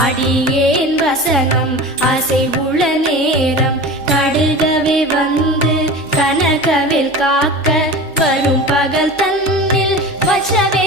அடியேன் வசனம் அசைவுள்ள நேரம் கடுகவே வந்து கனகவில் காக்க வரும் பகல் தன்னில் வச்சவே